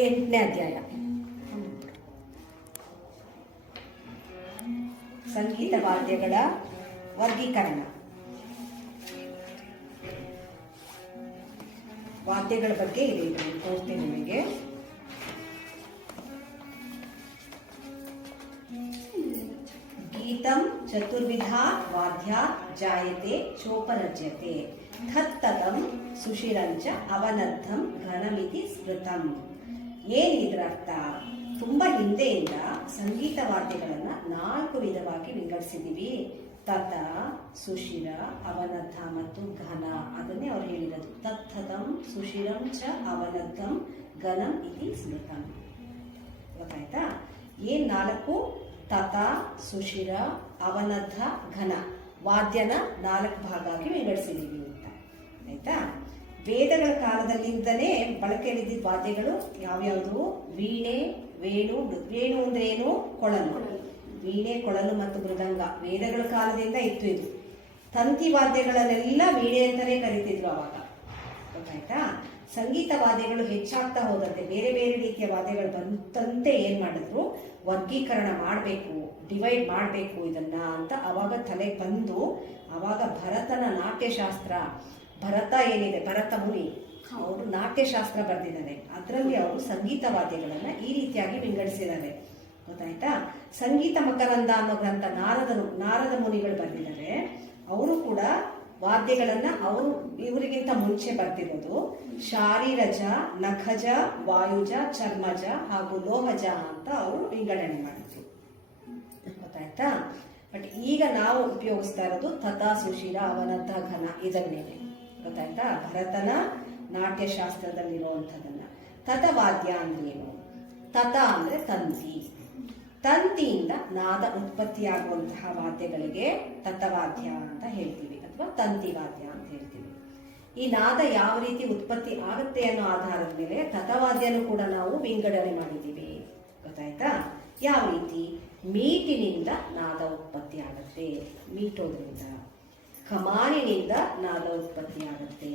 8ನೇ ಅಧ್ಯಾಯ ಸಂಗೀತ ವಾದ್ಯಗಳ ವರ್ಗೀಕರಣ. ವಾದ್ಯಗಳ ಬಗ್ಗೆ ಇದೆ, ತೋರಿಸ್ತೀನಿ ನಿಮಗೆ. ಗೀತಂ ಚತುರ್ವಿಧಾ ವಾದ್ಯಾತ್ ಜಾಯತೆ ಚೋಪರಜ್ಯತೆ ಥತ್ತದಂ ಸುಶಿರಂಚ ಅವನದ್ಧಂ ಘನಮಿತಿ ಸ್ಮೃತಂ. ಏನಿದ್ರ ಅರ್ಥ? ತುಂಬಾ ಹಿಂದೆಯಿಂದ ಸಂಗೀತ ವಾದ್ಯಗಳನ್ನ 4 ವಿಧವಾಗಿ ವಿಂಗಡಿಸಿದೀವಿ. ತತ, ಸುಶಿರ, ಅವನದ್ಧ ಮತ್ತು ಘನ. ಅದನ್ನೇ ಅವ್ರು ಹೇಳಿರೋದು. ತತ್ತದಂ ಸುಶಿರಂ ಚ ಅವನದ್ಧಂ ಘನಂ ಇತಿ ಸ್ಮೃತಂ. ಗೊತ್ತಾಯ್ತಾ? ಏನ್ 4? ತತ, ಸುಶಿರ, ಅವನದ್ಧ, ಘನ ವಾದ್ಯನ 4 ಭಾಗವಾಗಿ ವಿಂಗಡಿಸಿದೀವಿ ಅಂತ. ಆಯ್ತಾ? ವೇದಗಳ ಕಾಲದಲ್ಲಿಂದನೇ ಬಳಕೆಯಲ್ಲಿದ್ದ ವಾದ್ಯಗಳು ಯಾವ್ಯಾವುದು? ವೀಣೆ, ವೇಣು. ವೇಣು ಅಂದ್ರೆ ಏನು? ಕೊಳಲು. ವೀಣೆ, ಕೊಳಲು ಮತ್ತು ಮೃದಂಗ ವೇದಗಳ ಕಾಲದಿಂದ ಇತ್ತು. ಇದು ತಂತಿ ವಾದ್ಯಗಳನ್ನೆಲ್ಲ ವೀಣೆ ಅಂತಾನೆ ಕರಿತಿದ್ರು ಅವಾಗ. ಗೊತ್ತಾಯ್ತಾ? ಸಂಗೀತ ವಾದ್ಯಗಳು ಹೆಚ್ಚಾಗ್ತಾ ಹೋದಂತೆ, ಬೇರೆ ಬೇರೆ ರೀತಿಯ ವಾದ್ಯಗಳು ಬಂತಂತೆ ಏನ್ ಮಾಡಿದ್ರು? ವರ್ಗೀಕರಣ ಮಾಡಬೇಕು, ಡಿವೈಡ್ ಮಾಡಬೇಕು ಇದನ್ನ ಅಂತ ಅವಾಗ ತಲೆಗೆ ಬಂದು, ಅವಾಗ ಭರತನ ನಾಟ್ಯಶಾಸ್ತ್ರ, ಭರತ ಏನಿದೆ, ಭರತ ಮುನಿ, ಅವರು ನಾಟ್ಯಶಾಸ್ತ್ರ ಬರೆದಿದ್ದಾರೆ. ಅದರಲ್ಲಿ ಅವರು ಸಂಗೀತ ವಾದ್ಯಗಳನ್ನ ಈ ರೀತಿಯಾಗಿ ವಿಂಗಡಿಸಿದ್ದಾರೆ. ಗೊತ್ತಾಯ್ತಾ? ಸಂಗೀತ ಮಕರಂದ ಅನ್ನೋ ಗ್ರಂಥ ನಾರದ ಮುನಿಗಳು ಬರೆದಿದ್ದಾರೆ. ಅವರು ಕೂಡ ವಾದ್ಯಗಳನ್ನ ಇವರಿಗಿಂತ ಮುಂಚೆ ಬರ್ತಿರೋದು. ಶಾರೀರಜ, ನಖಜ, ವಾಯುಜ, ಚರ್ಮಜ ಹಾಗೂ ಲೋಹಜ ಅಂತ ಅವರು ವಿಂಗಡಣೆ ಮಾಡಿದ್ರು. ಗೊತ್ತಾಯ್ತಾ? ಬಟ್ ಈಗ ನಾವು ಉಪಯೋಗಿಸ್ತಾ ಇರೋದು ತಥಾ, ಸುಶಿರ, ಅವನದ್ಧ, ಘನ ಇದನ್ನೇನೆ. ಗೊತ್ತಾಯ್ತಾ? ಭರತನ ನಾಟ್ಯಶಾಸ್ತ್ರದಲ್ಲಿರುವಂಥದ್ದನ್ನ. ತತವಾದ್ಯ ಅಂದ್ರೆ ಏನು? ತತ ಅಂದ್ರೆ ತಂತಿ. ತಂತಿಯಿಂದ ನಾದ ಉತ್ಪತ್ತಿಯಾಗುವಂತಹ ವಾದ್ಯಗಳಿಗೆ ತತವಾದ್ಯ ಅಂತ ಹೇಳ್ತೀವಿ, ಅಥವಾ ತಂತಿವಾದ್ಯ ಅಂತ ಹೇಳ್ತೀವಿ. ಈ ನಾದ ಯಾವ ರೀತಿ ಉತ್ಪತ್ತಿ ಆಗುತ್ತೆ ಅನ್ನೋ ಆಧಾರದ ಮೇಲೆ ತತವಾದ್ಯನೂ ಕೂಡ ನಾವು ವಿಂಗಡಣೆ ಮಾಡಿದ್ದೀವಿ. ಗೊತ್ತಾಯ್ತಾ? ಯಾವ ರೀತಿ? ಮೀಟಿನಿಂದ ನಾದ ಉತ್ಪತ್ತಿ ಆಗುತ್ತೆ, ಮೀಟೋದ್ರಿಂದ. ಕಮಾನಿನಿಂದ ನಾದ ಉತ್ಪತ್ತಿ ಆಗುತ್ತೆ,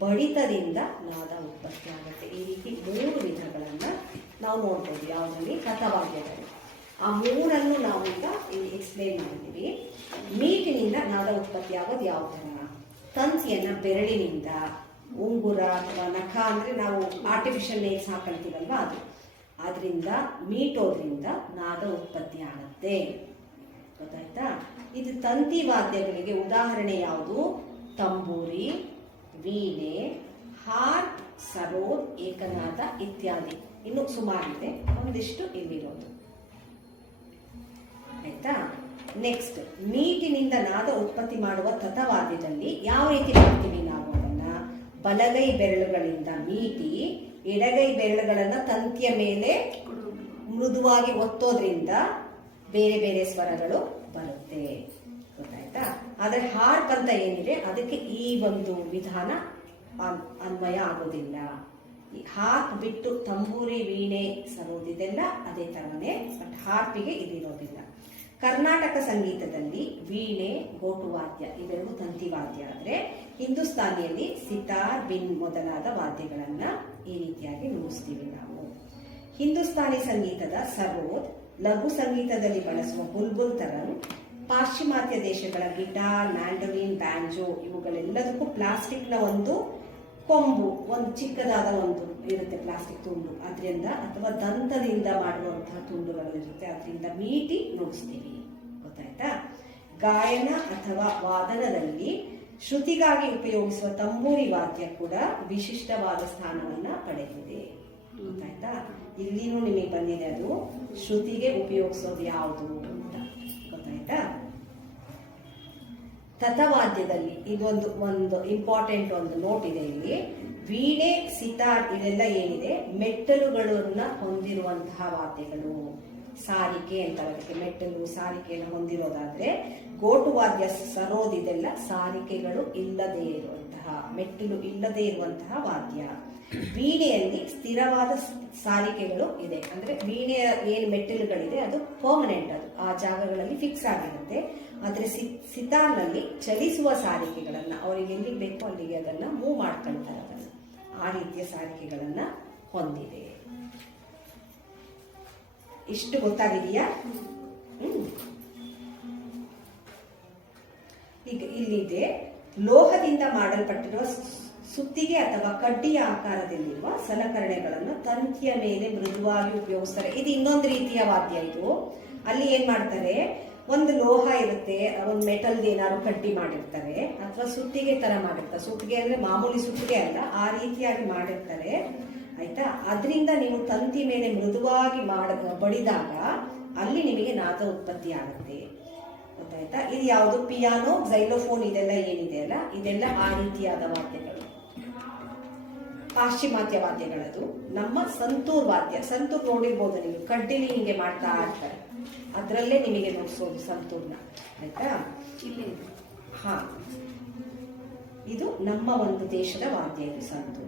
ಬಡಿತದಿಂದ ನಾದ ಉತ್ಪತ್ತಿ ಆಗುತ್ತೆ. ಈ ರೀತಿ 3 ವಿಧಗಳನ್ನ ನಾವು ನೋಡ್ಬೋದು ಯಾವುದರಲ್ಲಿ? ತತವಾದ್ಯದಲ್ಲಿ. ಆ 3ಅನ್ನು ನಾವು ಈಗ ಇಲ್ಲಿ ಎಕ್ಸ್ಪ್ಲೇನ್ ಮಾಡಿದ್ದೀವಿ. ಮೀಟಿನಿಂದ ನಾದ ಉತ್ಪತ್ತಿ ಆಗೋದು ಯಾವ ತರ? ತಂತಿಯನ್ನ ಬೆರಳಿನಿಂದ, ಉಂಗುರ ಅಥವಾ ನಖ ಅಂದ್ರೆ ನಾವು ಆರ್ಟಿಫಿಷಿಯಲ್ ನೇಲ್ಸ್ ಹಾಕೊಳ್ತೀವಲ್ವಾ, ಅದು ಅದರಿಂದ ಮೀಟೋದ್ರಿಂದ ನಾದ ಉತ್ಪತ್ತಿ ಆಗುತ್ತೆ. ಗೊತ್ತಾಯ್ತಾ? ಇದು ತಂತಿ ವಾದ್ಯಗಳಿಗೆ ಉದಾಹರಣೆ ಯಾವುದು? ತಂಬೂರಿ, ವೀಣೆ, ಹಾರ್ಪ್, ಸರೋದ್, ಏಕನಾದ ಇತ್ಯಾದಿ. ಇನ್ನು ಸುಮಾರಿದೆ, ಒಂದಿಷ್ಟು ಇಲ್ಲಿರೋದು. ಆಯ್ತಾ? ನೆಕ್ಸ್ಟ್, ಮೀಟಿನಿಂದ ನಾದ ಉತ್ಪತ್ತಿ ಮಾಡುವ ತತವಾದ್ಯದಲ್ಲಿ ಯಾವ ರೀತಿ ಮಾಡ್ತೀವಿ ನಾವು ಅದನ್ನ? ಬಲಗೈ ಬೆರಳುಗಳಿಂದ ಮೀಟಿ, ಎಡಗೈ ಬೆರಳುಗಳನ್ನ ತಂತಿಯ ಮೇಲೆ ಮೃದುವಾಗಿ ಒತ್ತೋದ್ರಿಂದ ಬೇರೆ ಬೇರೆ ಸ್ವರಗಳು ಬರುತ್ತೆ. ಗೊತ್ತಾಯ್ತಾ? ಆದ್ರೆ ಹಾರ್ಪ್ ಅಂತ ಏನಿದೆ ಅದಕ್ಕೆ ಈ ಒಂದು ವಿಧಾನ ಅನ್ವಯ ಆಗೋದಿಲ್ಲ. ಹಾರ್ಪ್ ಬಿಟ್ಟು ತಂಬೂರಿ, ವೀಣೆ, ಸರೋದ್ ಇದೆಲ್ಲ ಅದೇ ತರನೇ, ಬಟ್ ಹಾರ್ಪಿಗೆ ಇದಿರೋದಿಲ್ಲ. ಕರ್ನಾಟಕ ಸಂಗೀತದಲ್ಲಿ ವೀಣೆ, ಗೋಟುವಾದ್ಯ ಇವೆರಡು ತಂತಿವಾದ್ಯ ಆದ್ರೆ, ಹಿಂದೂಸ್ತಾನಿಯಲ್ಲಿ ಸಿತಾರ್, ಬಿನ್ ಮೊದಲಾದ ವಾದ್ಯಗಳನ್ನ ಈ ರೀತಿಯಾಗಿ ನುಡಿಸ್ತೀವಿ ನಾವು. ಹಿಂದೂಸ್ತಾನಿ ಸಂಗೀತದ ಸರೋದ್, ಲಘು ಸಂಗೀತದಲ್ಲಿ ಬಳಸುವ ಬುಲ್ಬುಲ್ ತರನ್, ಪಾಶ್ಚಿಮಾತ್ಯ ದೇಶಗಳ ಗಿಟಾರ್, ಮ್ಯಾಂಡೋಲಿನ್, ಬ್ಯಾಂಜೋ ಇವುಗಳೆಲ್ಲದಕ್ಕೂ ಪ್ಲಾಸ್ಟಿಕ್ನ ಒಂದು ಕೊಂಬು, ಒಂದು ಚಿಕ್ಕದಾದ ಒಂದು ಇರುತ್ತೆ ಪ್ಲಾಸ್ಟಿಕ್ ತುಂಡು, ಅದರಿಂದ ಅಥವಾ ದಂತದಿಂದ ಮಾಡುವಂತಹ ತುಂಡುಗಳು ಇರುತ್ತೆ, ಅದರಿಂದ ಮೀಟಿ ನುಡಿಸ್ತೀವಿ. ಗೊತ್ತಾಯ್ತಾ? ಗಾಯನ ಅಥವಾ ವಾದನದಲ್ಲಿ ಶ್ರುತಿಗಾಗಿ ಉಪಯೋಗಿಸುವ ತಂಬೂರಿ ವಾದ್ಯ ಕೂಡ ವಿಶಿಷ್ಟವಾದ ಸ್ಥಾನವನ್ನ ಪಡೆದಿದೆ. ಗೊತ್ತಾಯ್ತಾ? ಇಲ್ಲಿನೂ ನಿಮಗೆ ಬಂದಿದೆ, ಅದು ಶ್ರುತಿಗೆ ಉಪಯೋಗಿಸೋದು ಯಾವುದು ಅಂತ. ಗೊತ್ತಾಯ್ತಾ? ತತವಾದ್ಯದಲ್ಲಿ ಒಂದು ಇಂಪಾರ್ಟೆಂಟ್ ಒಂದು ನೋಟ್ ಇದೆ ಇಲ್ಲಿ. ವೀಣೆ, ಸಿತಾರ್ ಇದೆಲ್ಲ ಏನಿದೆ ಮೆಟ್ಟಲುಗಳನ್ನ ಹೊಂದಿರುವಂತಹ ವಾದ್ಯಗಳು. ಸಾರಿಕೆ ಅಂತ ಅದಕ್ಕೆ ಮೆಟ್ಟಲು, ಸಾರಿಕೆಯನ್ನು ಹೊಂದಿರೋದಾದ್ರೆ, ಗೋಟುವಾದ್ಯ, ಸರೋದ್ ಇದೆಲ್ಲ ಸಾರಿಕೆಗಳು ಇಲ್ಲದೇ ಇರುವಂತಹ, ಮೆಟ್ಟಲು ಇಲ್ಲದೇ ಇರುವಂತಹ ವಾದ್ಯ. ವೀಣೆಯಲ್ಲಿ ಸ್ಥಿರವಾದ ಸಾರಿಕೆಗಳು ಇದೆ, ಅಂದ್ರೆ ವೀಣೆಯ ಏನು ಮೆಟ್ಟಿಲುಗಳಿದೆ ಅದು ಪರ್ಮನೆಂಟ್, ಅದು ಆ ಜಾಗಗಳಲ್ಲಿ ಫಿಕ್ಸ್ ಆಗಿರುತ್ತೆ. ಆದ್ರೆ ಸಿತಾರ್ನಲ್ಲಿ ಚಲಿಸುವ ಸಾರಿಕೆಗಳನ್ನ ಅವರಿಗೆ ಎಲ್ಲಿಗೆ ಬೇಕೋ ಅಲ್ಲಿಗೆ ಅದನ್ನ ಮೂವ್ ಮಾಡ್ಕೊಳ್ತಾರೆ, ಅದನ್ನ ಆ ರೀತಿಯ ಸಾರಿಕೆಗಳನ್ನ ಹೊಂದಿದೆ. ಇಷ್ಟು ಗೊತ್ತಾಗಿದೆಯಾ? ಈಗ ಇಲ್ಲಿದೆ, ಲೋಹದಿಂದ ಮಾಡಲ್ಪಟ್ಟಿರುವ ಸುತ್ತಿಗೆ ಅಥವಾ ಕಡ್ಡಿಯ ಆಕಾರದಲ್ಲಿರುವ ಸಲಕರಣೆಗಳನ್ನು ತಂತಿಯ ಮೇಲೆ ಮೃದುವಾಗಿ ಉಪಯೋಗಿಸ್ತಾರೆ. ಇದು ಇನ್ನೊಂದು ರೀತಿಯ ವಾದ್ಯ. ಇದು ಅಲ್ಲಿ ಏನ್ ಮಾಡ್ತಾರೆ, ಒಂದು ಲೋಹ ಇರುತ್ತೆ, ಒಂದು ಮೆಟಲ್ದು ಏನಾದ್ರು ಕಡ್ಡಿ ಮಾಡಿರ್ತಾರೆ ಅಥವಾ ಸುತ್ತಿಗೆ ತರ ಮಾಡಿರ್ತಾರೆ. ಸುತ್ತಿಗೆ ಅಂದ್ರೆ ಮಾಮೂಲಿ ಸುತ್ತಿಗೆ ಅಲ್ಲ, ಆ ರೀತಿಯಾಗಿ ಮಾಡಿರ್ತಾರೆ ಆಯ್ತಾ. ಅದರಿಂದ ನೀವು ತಂತಿ ಮೇಲೆ ಮೃದುವಾಗಿ ಬಡಿದಾಗ ಅಲ್ಲಿ ನಿಮಗೆ ನಾದ ಉತ್ಪತ್ತಿ ಆಗುತ್ತೆ, ಗೊತ್ತಾಯ್ತಾ. ಇದು ಯಾವುದು, ಪಿಯಾನೋ, ಝೈಲೋಫೋನ್, ಇದೆಲ್ಲ ಏನಿದೆ ಅಲ್ಲ, ಇದೆಲ್ಲ ಆ ರೀತಿಯಾದ ವಾದ್ಯಗಳು, ಪಾಶ್ಚಿಮಾತ್ಯ ವಾದ್ಯಗಳದು. ನಮ್ಮ ಸಂತೂರ್ ವಾದ್ಯ, ಸಂತೂರ್ ನೋಡಿರ್ಬೋದು ನೀವು, ಕಡ್ಡಿಲಿ ಹಿಂಗೆ ಮಾಡ್ತಾ ಇರ್ತಾರೆ, ಅದರಲ್ಲೇ ನಿಮಗೆ ನುಡಿಸೋದು ಸಂತೂರ್ನ, ಆಯ್ತಾ. ಹಾ, ಇದು ನಮ್ಮ ಒಂದು ದೇಶದ ವಾದ್ಯ, ಇದು ಸಂತೂರ್.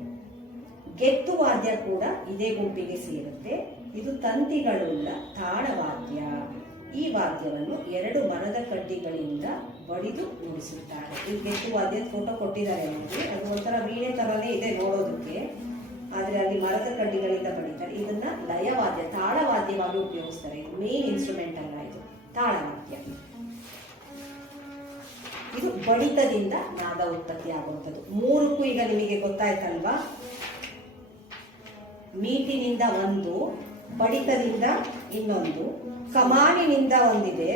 ಗೆತ್ತು ವಾದ್ಯ ಕೂಡ ಇದೇ ಗುಂಪಿಗೆ ಸೇರುತ್ತೆ. ಇದು ತಂತಿಗಳುಳ್ಳ ತಾಳವಾದ್ಯ. ಈ ವಾದ್ಯವನ್ನು 2 ಮರದ ಕಡ್ಡಿಗಳಿಂದ ಬಡಿದು ನುಡಿಸುತ್ತಾರೆ. ಈ ಗೆತ್ತು ವಾದ್ಯದ ಫೋಟೋ ಕೊಟ್ಟಿದ್ದಾರೆ ನೋಡಿ, ಅದು ಒಂಥರ ವೀಣೆ ತರನೇ ಇದೆ ನೋಡೋದಕ್ಕೆ, ಆದ್ರೆ ಅಲ್ಲಿ ಮರದ ಕಡ್ಡಿಗಳಿಂದ ಬಡಿತಾರೆ. ಇದನ್ನ ಲಯವಾದ್ಯ, ತಾಳವಾದ್ಯವಾಗಿ ಉಪಯೋಗಿಸ್ತಾರೆ. ಇದು ಮೇನ್ ಇನ್ಸ್ಟ್ರೂಮೆಂಟ್ ಅಲ್ಲ, ಇದು ತಾಳವಾದ್ಯ. ಇದು ಬಡಿತದಿಂದ ನಾದ ಉತ್ಪತ್ತಿ ಆಗುವಂಥದ್ದು. 3ಕ್ಕೂ ಈಗ ನಿಮಗೆ ಗೊತ್ತಾಯ್ತಲ್ವಾ, ಮೀಟಿನಿಂದ ಒಂದು, ಬಡಿತದಿಂದ ಇನ್ನೊಂದು, ಕಮಾನಿನಿಂದ ಒಂದಿದೆ.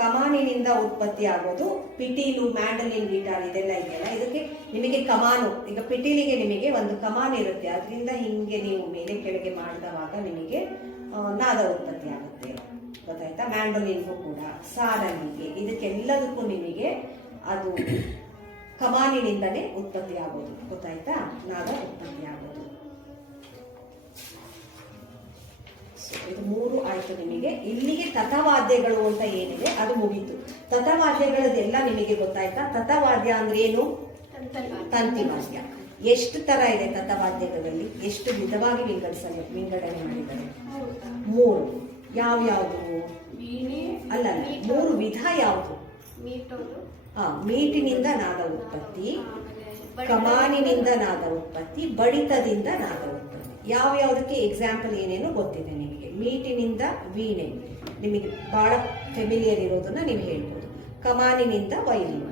ಕಮಾನಿನಿಂದ ಉತ್ಪತ್ತಿ ಆಗೋದು ಪಿಟೀಲು, ಮ್ಯಾಂಡಲಿನ್, ಗಿಟಾರ್ ಇದೆಲ್ಲ ಇದೆಯಲ್ಲ, ಇದಕ್ಕೆ ನಿಮಗೆ ಕಮಾನು. ಈಗ ಪಿಟೀಲಿಗೆ ನಿಮಗೆ ಒಂದು ಕಮಾನ್ ಇರುತ್ತೆ, ಅದರಿಂದ ಹಿಂಗೆ ನೀವು ಮೇಲೆ ಕೆಳಗೆ ಮಾಡಿದವಾಗ ನಿಮಗೆ ನಾದ ಉತ್ಪತ್ತಿ ಆಗುತ್ತೆ, ಗೊತ್ತಾಯ್ತಾ. ಮ್ಯಾಂಡಲಿನ್ಗೂ ಕೂಡ, ಸಾರಂಗಿಗೆ, ಇದಕ್ಕೆಲ್ಲದಕ್ಕೂ ನಿಮಗೆ ಅದು ಕಮಾನಿನಿಂದಲೇ ಉತ್ಪತ್ತಿ ಆಗೋದು, ಗೊತ್ತಾಯ್ತಾ, ನಾದ ಉತ್ಪತ್ತಿ ಆಗೋದು. ಇದು 3 ಆಯ್ತು ನಿಮಗೆ. ಇಲ್ಲಿಗೆ ತತವಾದ್ಯಗಳು ಅಂತ ಏನಿದೆ ಅದು ಮುಗೀತು. ತತವಾದ್ಯಗಳದೆಲ್ಲ ನಿಮಗೆ ಗೊತ್ತಾಯ್ತಾ. ತತವಾದ್ಯ ಅಂದ್ರೆ ಏನು, ತಂತಿವಾದ್ಯ. ಎಷ್ಟು ತರ ಇದೆ ತತವಾದ್ಯಗಳಲ್ಲಿ, ಎಷ್ಟು ವಿಧವಾಗಿ ವಿಂಗಡಣೆ ಮಾಡಿದ್ದಾರೆ? 3. ಯಾವ್ಯಾವುದು? ಅಲ್ಲ, 3 ವಿಧ ಯಾವುದು? ಮೀಟಿನಿಂದ ನಾದ ಉತ್ಪತ್ತಿ, ಕಮಾನಿನಿಂದ ನಾದ ಉತ್ಪತ್ತಿ, ಬಡಿತದಿಂದ ನಾದ ಉತ್ಪತ್ತಿ. ಯಾವ್ಯಾವುದಕ್ಕೆ ಎಕ್ಸಾಂಪಲ್ ಏನೇನು ಗೊತ್ತಿದೆ ನಿಮಗೆ. ಮೀಟಿನಿಂದ ವೀಣೆ ನಿಮಗೆ ಬಹಳ ಫೆಮಿಲಿಯರ್ ಇರೋದನ್ನ ನೀವು ಹೇಳ್ಬೋದು. ಕಮಾನಿನಿಂದ ವೈಲಿನ್,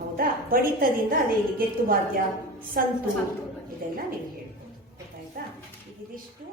ಹೌದಾ. ಬಡಿತದಿಂದ ಅದೇ ಇಲ್ಲಿ ಗೆತ್ತು ವಾದ್ಯ, ಸಂತೂರ್, ಇದೆಲ್ಲ ನೀವು ಹೇಳ್ಬೋದು, ಗೊತ್ತಾಯ್ತಾ. ಇದಿಷ್ಟು